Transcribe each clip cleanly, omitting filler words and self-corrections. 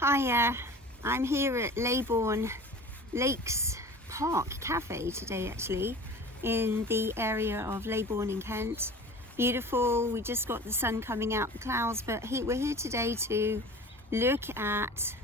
Hiya, I'm here at Leybourne Lakes Park Cafe today, actually, in the area of Leybourne in Kent. Beautiful, we just got the sun coming out the clouds, but we're here today to look at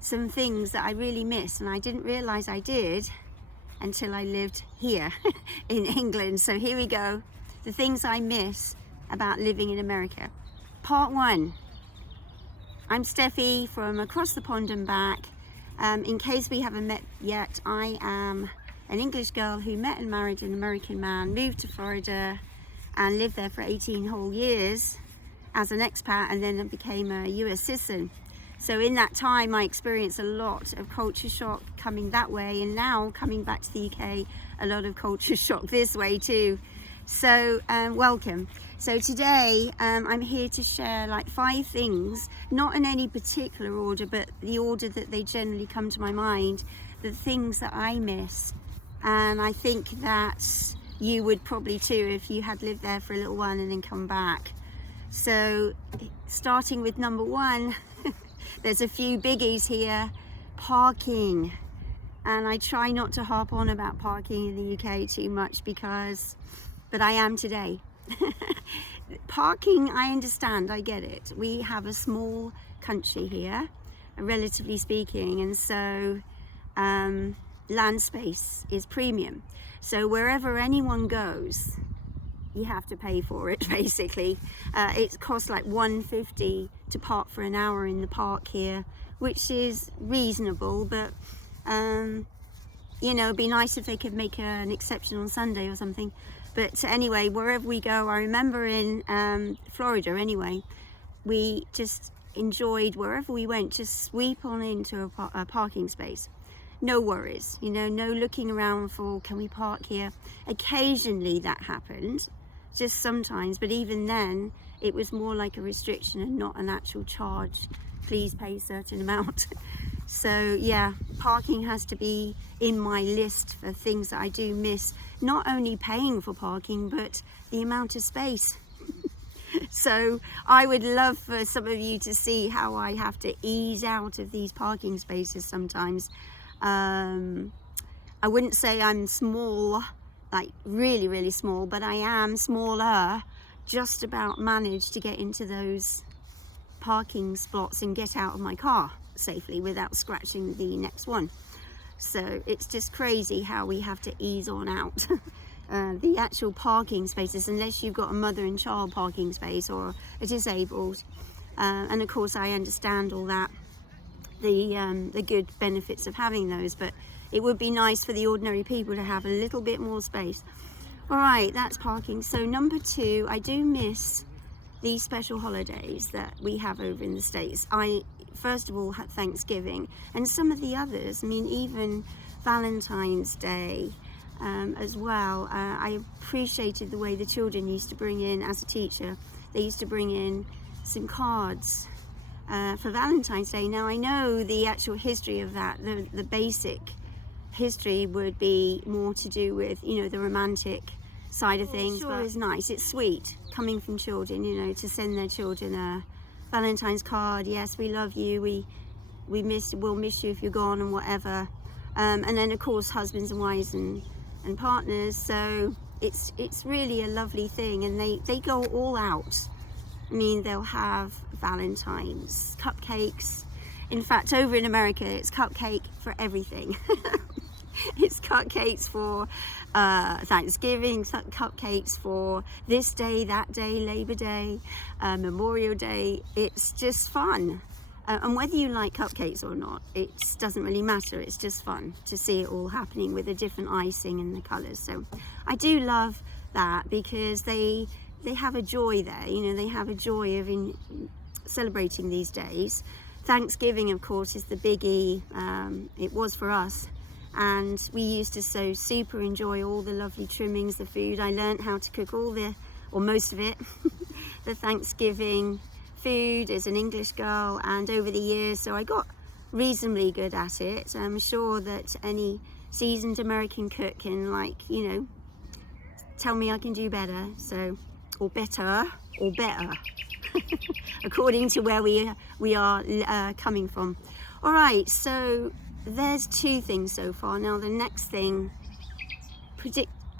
some things that I really miss, and I didn't realise I did until I lived here in England. So here we go, the things I miss about living in America. Part 1. I'm Stephie from across the pond and back. In case we haven't met yet, I am an English girl who met and married an American man, moved to Florida and lived there for 18 whole years as an expat, and then became a US citizen. So in that time I experienced a lot of culture shock coming that way, and now coming back to the UK, a lot of culture shock this way too. So welcome. So today I'm here to share like 5 things, not in any particular order, but the order that they generally come to my mind, the things that I miss. And I think that you would probably too if you had lived there for a little while and then come back. So starting with number 1, there's a few biggies here. Parking. And I try not to harp on about parking in the UK too much but I am today. Parking, I understand, I get it. We have a small country here, relatively speaking, and so land space is premium. So wherever anyone goes, you have to pay for it, basically. It costs like $1.50 to park for an hour in the park here, which is reasonable, but you know, it'd be nice if they could make an exception on Sunday or something. But anyway, wherever we go, I remember in Florida anyway, we just enjoyed wherever we went, just sweep on into a parking space. No worries, you know, no looking around for, can we park here? Occasionally that happened, just sometimes, but even then, it was more like a restriction and not an actual charge. Please pay a certain amount. So yeah, parking has to be in my list for things that I do miss. Not only paying for parking, but the amount of space. So I would love for some of you to see how I have to ease out of these parking spaces sometimes. I wouldn't say I'm small, like really, really small, but I am smaller. Just about manage to get into those parking spots and get out of my car safely without scratching the next one. So it's just crazy how we have to ease on out. The actual parking spaces, unless you've got a mother and child parking space or a disabled, and of course I understand all that, the good benefits of having those, but it would be nice for the ordinary people to have a little bit more space. All right, that's parking. So number 2, I do miss these special holidays that we have over in the States. I first of all had Thanksgiving, and some of the others, I mean even Valentine's Day as well. I appreciated the way the children used to bring in, as a teacher, they used to bring in some cards for Valentine's Day. Now I know the actual history of that, the basic history would be more to do with, you know, the romantic side of things. Sure, is nice, it's sweet coming from children, you know, to send their children a Valentine's card. Yes, we love you, we'll miss you if you're gone and whatever. And then of course husbands and wives and partners. So it's really a lovely thing, and they go all out. I mean, they'll have Valentine's, cupcakes. In fact, over in America, it's cupcake for everything. It's cupcakes for Thanksgiving, cupcakes for this day, that day, Labor Day, Memorial Day. It's just fun. And whether you like cupcakes or not, it doesn't really matter. It's just fun to see it all happening with the different icing and the colours. So I do love that, because they have a joy there. You know, they have a joy of celebrating these days. Thanksgiving, of course, is the biggie. It was for us. And we used to so super enjoy all the lovely trimmings, the food. I learned how to cook or most of it, the Thanksgiving food as an English girl, and over the years, so I got reasonably good at it. I'm sure that any seasoned American cook can, like, you know, tell me I can do better, so, or better. according to where we are coming from. All right, so there's 2 things so far. Now the next thing,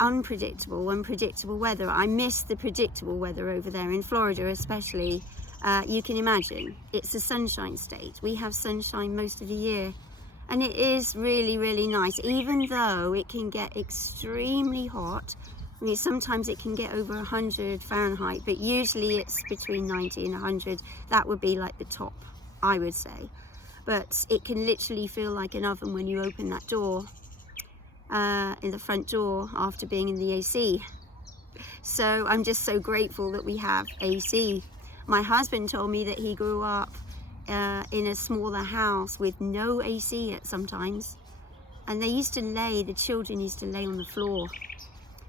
unpredictable weather. I miss the predictable weather over there in Florida, especially. You can imagine, it's a sunshine state. We have sunshine most of the year, and it is really, really nice, even though it can get extremely hot. I mean, sometimes it can get over 100 Fahrenheit, but usually it's between 90 and 100. That would be like the top, I would say. But it can literally feel like an oven when you open that door, in the front door, after being in the AC. So I'm just so grateful that we have AC. My husband told me that he grew up in a smaller house with no AC at sometimes, and the children used to lay on the floor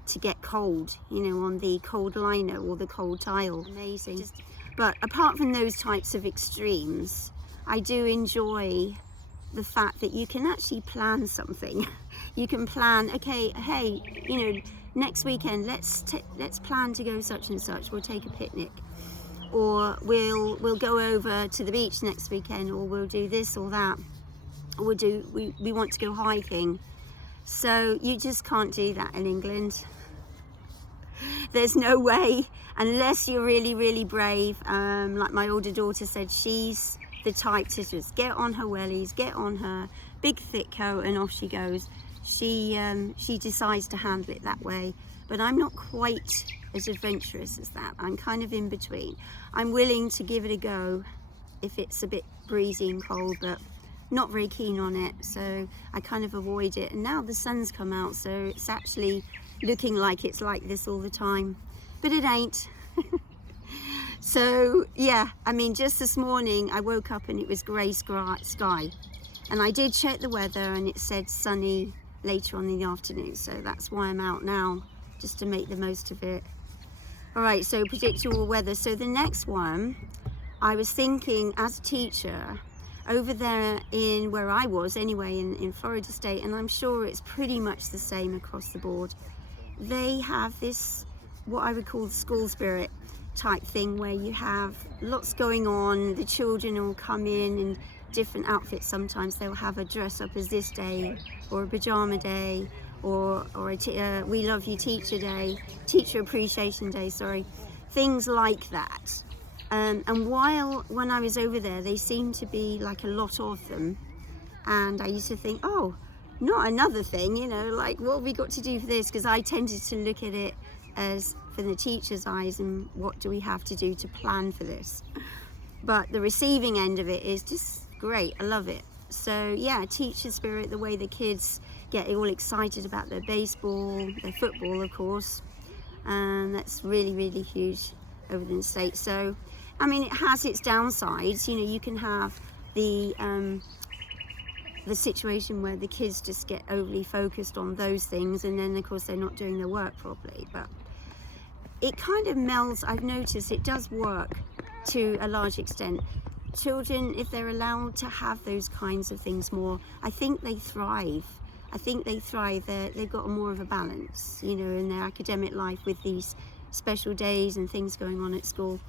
to get cold, you know, on the cold liner or the cold tile. Amazing. But apart from those types of extremes, I do enjoy the fact that you can actually plan something. You can plan, okay, hey, you know, next weekend let's plan to go such and such. We'll take a picnic, or we'll go over to the beach next weekend, or we'll do this or that, or we want to go hiking. So you just can't do that in England. There's no way, unless you're really, really brave. Like my older daughter said, she's the type to just get on her wellies, get on her big thick coat, and off she goes. She decides to handle it that way, but I'm not quite as adventurous as that. I'm kind of in between. I'm willing to give it a go if it's a bit breezy and cold, but not very keen on it, so I kind of avoid it. And now the sun's come out, so it's actually looking like it's like this all the time, but it ain't. So yeah, I mean, just this morning I woke up and it was grey sky, and I did check the weather and it said sunny later on in the afternoon, so that's why I'm out now, just to make the most of it. All right, so predictable weather. So the next one, I was thinking, as a teacher over there in where I was anyway, in Florida State, and I'm sure it's pretty much the same across the board, they have this, what I would call the school spirit type thing, where you have lots going on. The children will come in different outfits. Sometimes they'll have a dress up as this day, or a pajama day, or a we love you teacher day, teacher appreciation day, sorry, things like that. And when I was over there, they seemed to be like a lot of them, and I used to think, oh, not another thing, you know, like what have we got to do for this? Because I tended to look at it as from the teacher's eyes, and what do we have to do to plan for this? But the receiving end of it is just great. I love it. So yeah, teacher spirit, the way the kids get all excited about their baseball, their football, of course, and that's really, really huge over in the States. So I mean, it has its downsides. You know, you can have the situation where the kids just get overly focused on those things, and then of course they're not doing their work properly. But it kind of melds. I've noticed it does work to a large extent. Children, if they're allowed to have those kinds of things more, I think they thrive. They've got more of a balance, you know, in their academic life with these special days and things going on at school.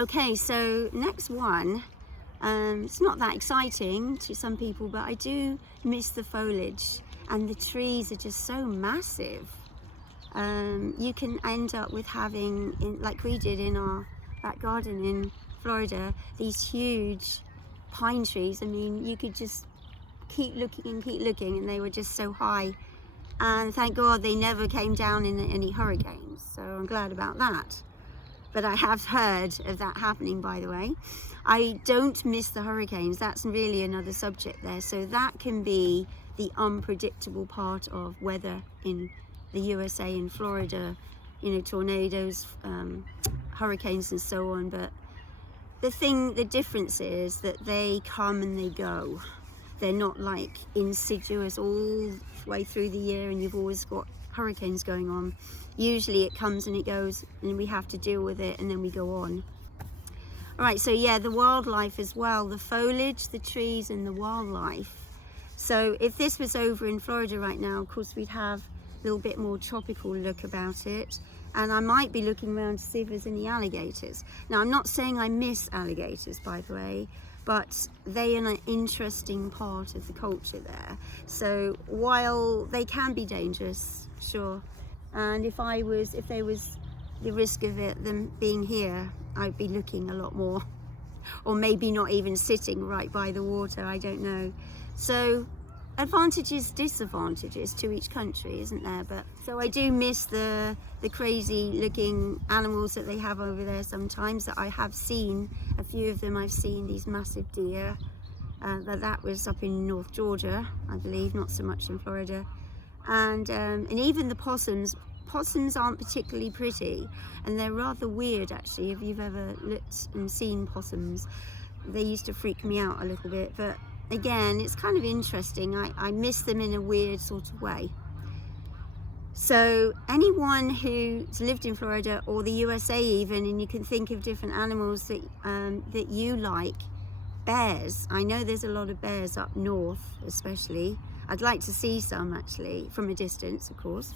Okay, so next one, it's not that exciting to some people, but I do miss the foliage, and the trees are just so massive. You can end up with having, like we did in our back garden in Florida, these huge pine trees. I mean, you could just keep looking, and they were just so high. And thank God they never came down in any hurricanes, so I'm glad about that. But I have heard of that happening, by the way. I don't miss the hurricanes. That's really another subject there. So that can be the unpredictable part of weather in the USA, in Florida, you know, tornadoes, hurricanes and so on. But the difference is that they come and they go. They're not like insidious all the way through the year, and you've always got hurricanes going on. Usually it comes and it goes, and we have to deal with it, and then we go on. All right, so yeah, the wildlife as well, the foliage, the trees, and the wildlife. So if this was over in Florida right now, of course we'd have a little bit more tropical look about it, and I might be looking around to see if there's any alligators. Now, I'm not saying I miss alligators, by the way, but they are an interesting part of the culture there. So while they can be dangerous, sure, and if there was the risk of them being here, I'd be looking a lot more, or maybe not even sitting right by the water, I don't know. So advantages, disadvantages to each country, isn't there? But so I do miss the crazy looking animals that they have over there sometimes, that I have seen a few of them. I've seen these massive deer, that was up in North Georgia, I believe, not so much in Florida. And even the possums aren't particularly pretty, and they're rather weird actually. If you've ever looked and seen possums, they used to freak me out a little bit, but again, it's kind of interesting. I miss them in a weird sort of way. So anyone who's lived in Florida or the USA even, and you can think of different animals that you like, bears. I know there's a lot of bears up north especially. I'd like to see some actually, from a distance of course.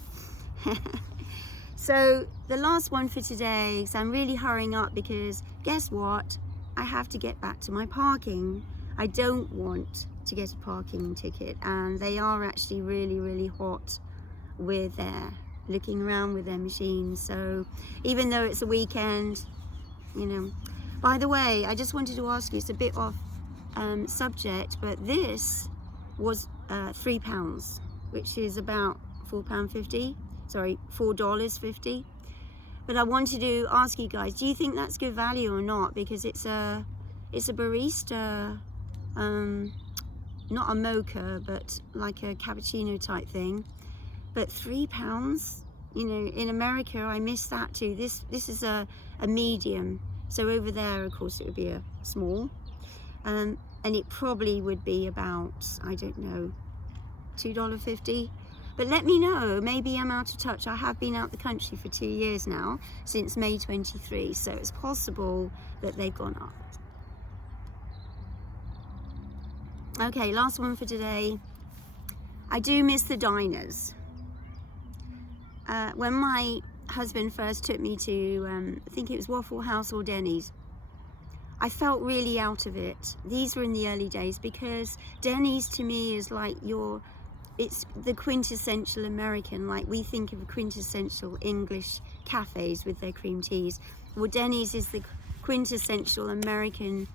So the last one for today, so I'm really hurrying up because guess what? I have to get back to my parking. I don't want to get a parking ticket, and they are actually really, really hot with their looking around with their machines. So even though it's a weekend, you know. By the way, I just wanted to ask you, it's a bit off subject, but this was £3, which is about £4.50. Sorry, $4.50. But I wanted to ask you guys, do you think that's good value or not? Because it's a barista, not a mocha, but like a cappuccino type thing. But £3, you know, in America I miss that too. This is a medium. So over there, of course, it would be a small, and it probably would be about, I don't know, $2.50. But let me know, maybe I'm out of touch. I have been out the country for 2 years now, since May 23, so it's possible that they've gone up. Okay, last one for today. I do miss the diners. When my husband first took me to, I think it was Waffle House or Denny's, I felt really out of it. These were in the early days, because Denny's to me is like it's the quintessential American, like we think of quintessential English cafes with their cream teas. Well, Denny's is the quintessential American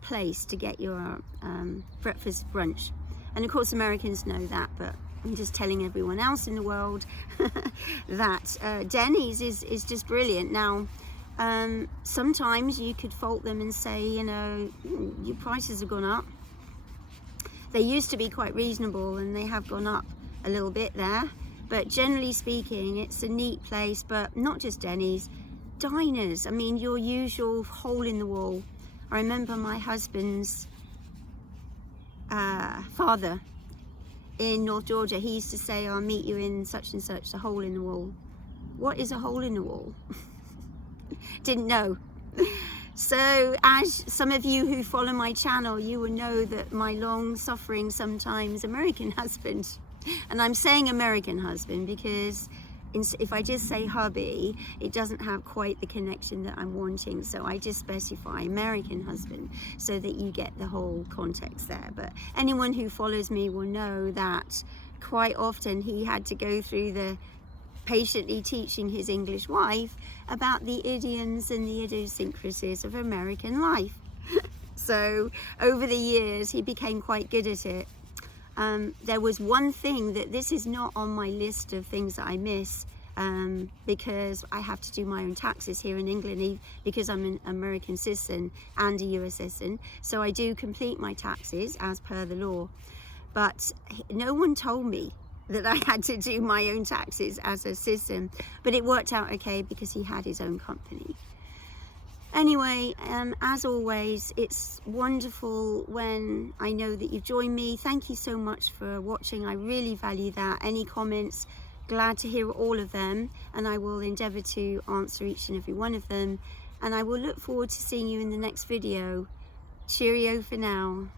place to get your breakfast, brunch. And of course Americans know that, but I'm just telling everyone else in the world that Denny's is just brilliant. Now, sometimes you could fault them and say, you know, your prices have gone up. They used to be quite reasonable, and they have gone up a little bit there. But generally speaking, it's a neat place. But not just Denny's, diners. I mean, your usual hole in the wall. I remember my husband's father in North Georgia. He used to say, "I'll meet you in such and such, a hole in the wall." What is a hole in the wall? Didn't know. So as some of you who follow my channel, you will know that my long-suffering, sometimes American husband, and I'm saying American husband because if I just say hubby, it doesn't have quite the connection that I'm wanting. So I just specify American husband so that you get the whole context there. But anyone who follows me will know that quite often he had to go through the patiently teaching his English wife about the idioms and the idiosyncrasies of American life. So over the years he became quite good at it. There was one thing that this is not on my list of things that I miss, because I have to do my own taxes here in England because I'm an American citizen and a US citizen, so I do complete my taxes as per the law. But no one told me that I had to do my own taxes as a citizen, but it worked out okay because he had his own company. Anyway, as always, it's wonderful when I know that you've joined me. Thank you so much for watching. I really value that. Any comments, glad to hear all of them, and I will endeavour to answer each and every one of them. And I will look forward to seeing you in the next video. Cheerio for now.